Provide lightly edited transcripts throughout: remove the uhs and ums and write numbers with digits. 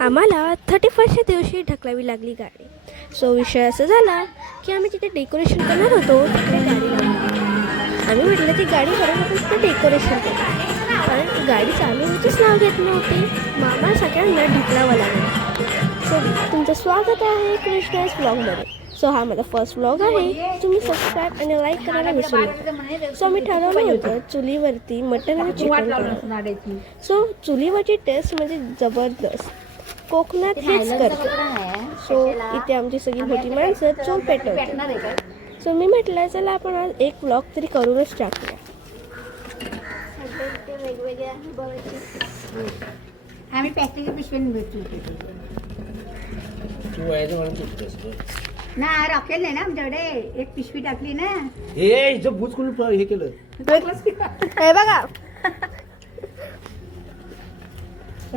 आम्हाला 31च्या दिवशी ढकलावी लागली गाडी. सो विषय असा झाला की आम्ही तिथे डेकोरेशन करणार होतो, तिकडे गाडी लागली. आम्ही म्हटलं ती गाडी करून आपण तिथे डेकोरेशन करू, पण ती गाडी चालू होतीच नाव घेत नव्हती. मामा सगळ्यांना ढकलावं लागलं. सो तुमचं स्वागत आहे कृष्णास व्लॉगमध्ये. सो हा माझा फर्स्ट व्लॉग आहे. तुम्ही सबस्क्राईब आणि लाईक करायला विसरू नका. सो आम्ही ठरवलं होतं चुलीवरती मटण आणि चिकन करायचं. सो चुलीवरची टेस्ट म्हणजे जबरदस्त. कोकणात हेच करतो. सो इथे आमची सगळी मोठी माणसं चूल पेटवतात. सो मी म्हटलं चला आपण आज एक व्लॉग तरी करूनच टाकूया. आम्ही पॅकेज पिशवी ना रॉकेल नाही ना आमच्याकडे. एक पिशवी टाकली ना हे भूत कोणी हे केलं हे बघा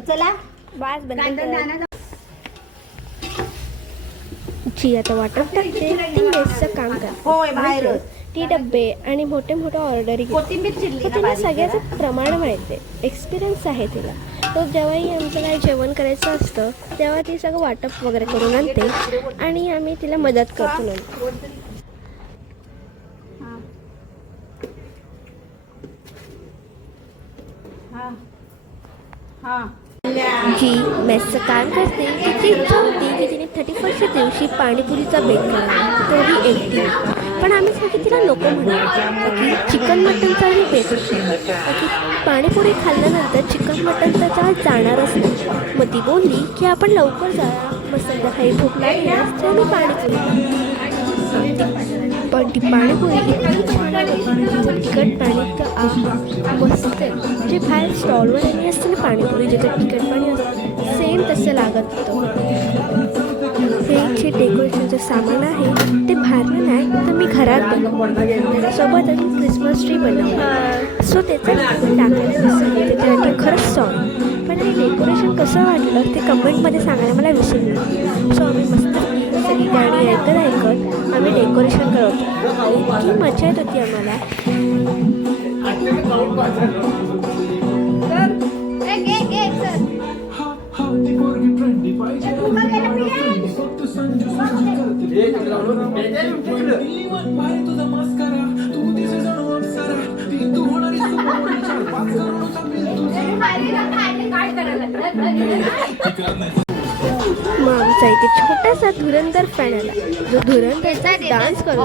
चला बास नाना जी आता वाटप टाकते ती मेसचं काम करते. होय बाहेर ती डब्बे आणि मोठे मोठे ऑर्डर कोथिंबीर चिरली तिला सगळ्याचं प्रमाण माहिती आहे, एक्सपिरियन्स आहे तिला. तो जेव्हाही आमचं काही जेवण करायचं असतं तेव्हा ती सगळं वाटप वगैरे करून आणते आणि आम्ही तिला मदत करतो नंतर. जी मेसचं काम करते तिची इच्छा होती की तिने 31च्या दिवशी पाणीपुरीचा बेक करावा, तोही एकटी. पण आम्ही सगळी तिला नको म्हणालो की चिकन मटनचाही बेक की पाणीपुरी खाल्ल्यानंतर चिकन मटन त्याचा जाणारच नाही. मग ती बोलली की आपण लवकर जाऊया, मग संध्याकाळी भूक लागल्यास तर मी पाणीपुरी. पण ती पाणीपुरी इतकी छान होती, तिखट पाणी तर मस्त आहे. जे बाहेर स्टॉलवर आली असते ना पाणीपुरी जिथं तिखट पाणी असतं सेम तसं लागत होतं. हे जे डेकोरेशनचं सामान आहे ते बाहेरनं नाही तर मी घरात बनवलं. सोबत आम्ही क्रिसमस ट्री बनवलं. सो त्याचं टाकायला विसरले, त्याच्यासाठी खरंच सॉरी. पण हे डेकोरेशन कसं वाटलं ते कमेंटमध्ये सांगायला मला विसरलं. सो आम्ही मस्त सगळी गाणी ऐकत आम्ही डेकोरेशन करत होतो. इतकी मजा येत होती आम्हाला. मग आमचा इथे छोटासा धुरंधर फॅन आला जो धुरंधरचा डान्स करत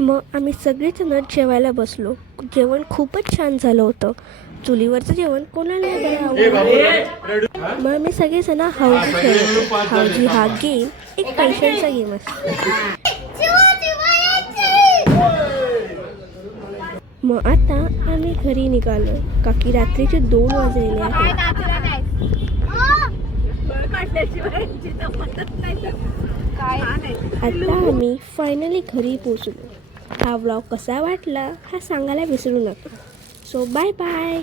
मग आम्ही सगळेजण जेवायला बसलो. जेवण खूपच छान झालं होतं. चुलीवरचं जेवण कोणाला आवडलं. मग आम्ही सगळेजण हाऊजी खेळलो. हाऊजी हा गेम एक पैशांचा गेम असतो. मग आता आम्ही घरी निघालो का की रात्रीचे 2 वाजलेले आहेत. आता आम्ही फायनली घरी पोचलो. हा व्लॉग कसा वाटला हा सांगायला विसरू नका. So bye bye.